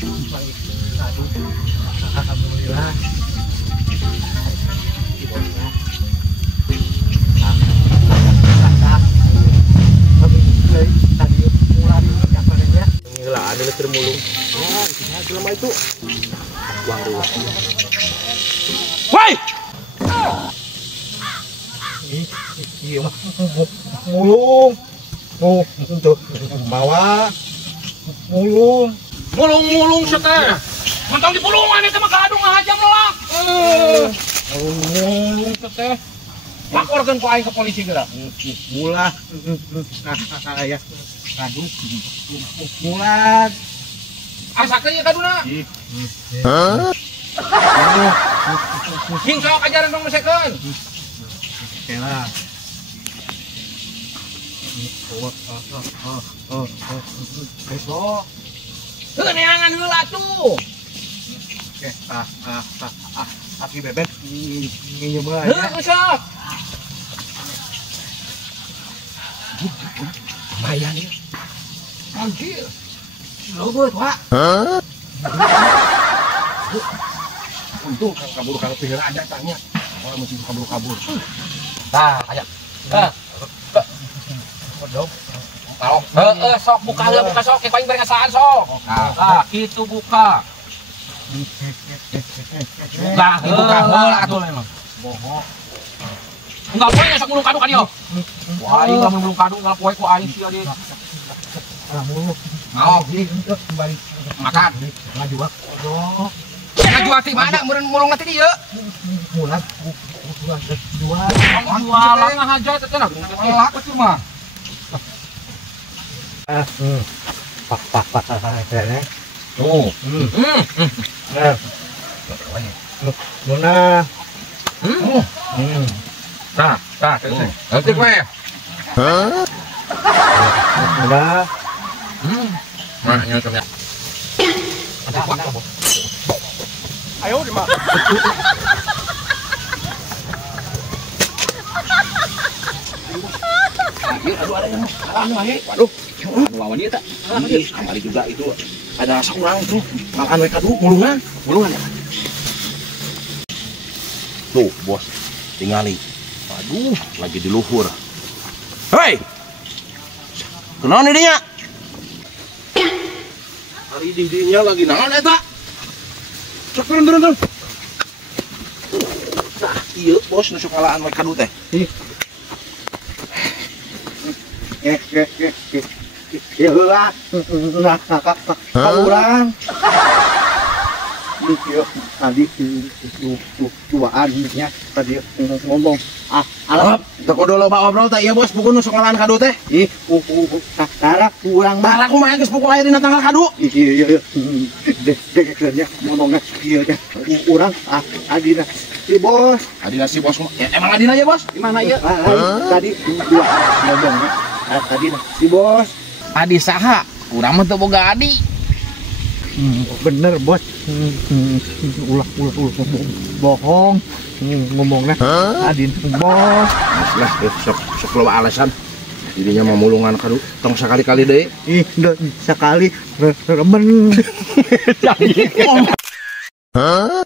Aduh, alhamdulillah. Si bosnya. Tadi mulai yang panennya. Ngelah ada liter mulung. Ah, itu lama itu. Buang dulu. Woi! Iya mah mulung. Oh, tuh bawa mulung. Mulung seteh. Mentang di pulungan itu mah kadung aja melak. Mulung teh. Laporkan ku aing ke polisi geura. Mula. Ya. Aduh. Mulan. Asakeun ieu kaduna. Hah? Hingkau ajaran dong mesekeun. Kela. Besok. Heuh neangan heula tuh. Aki bebek nginjem Heuh aja. sok. Lumayan ya. Anjir. Logot, Pak. Untung kabur pinggir aja tanya. Orang mesti kabur. Tah, aya. Kodok. Tau. Sok buka heula buka sok, paling berengasaan sok. Tah, kitu buka. Buka heula atuh emang. Bohong. Enggak boleh sok mulung kadu ka dieu. Wah, ieu enggak mulung kadu enggak poe ku aing sia deui. Mulu. Mau Kembali makan. ngaju kodok. Ngaju ati mana mulung nanti dieu. Mulan jual. Jualan aja teh nah. Elak atuh mah. Pak. Tuh. Luna. Tah, nanti kowe. Udah. Nah, nyangkemnya. Ayo di mana? Aduh ada yang waduh, lawan dia tak? Kembali juga itu ada seorang itu makan mereka dulu mulungan ya. Tuh bos, tingali. Aduh, lagi di luhur. Hei, kenapa nih dia? Hari didinya lagi naon eta? Cek turun. Nah, iya bos nusuk kalaan mereka dulu teh. Ya lah, kaburan. Tadi duaannya tadi ngomong Alam, toko dulu bawa bro teh iya bos pukul nusuk kalaan kado teh. darah kurang Tara aku main ke sepupu air di tanggal kado. iya deknya ngomongnya iya teh kurang adina si bos Adina si bos ya, emang Adina ya bos? Gimana ya? tadi dua ngomongnya tadi si bos Adi saha? Urang mah teu boga adi. bener bos ulah bohong ngomongnya adin bos Lah, sok loba alasan. Dirinya mah mulungan kado tong sakali-kali deui. ih sekali remen Hah?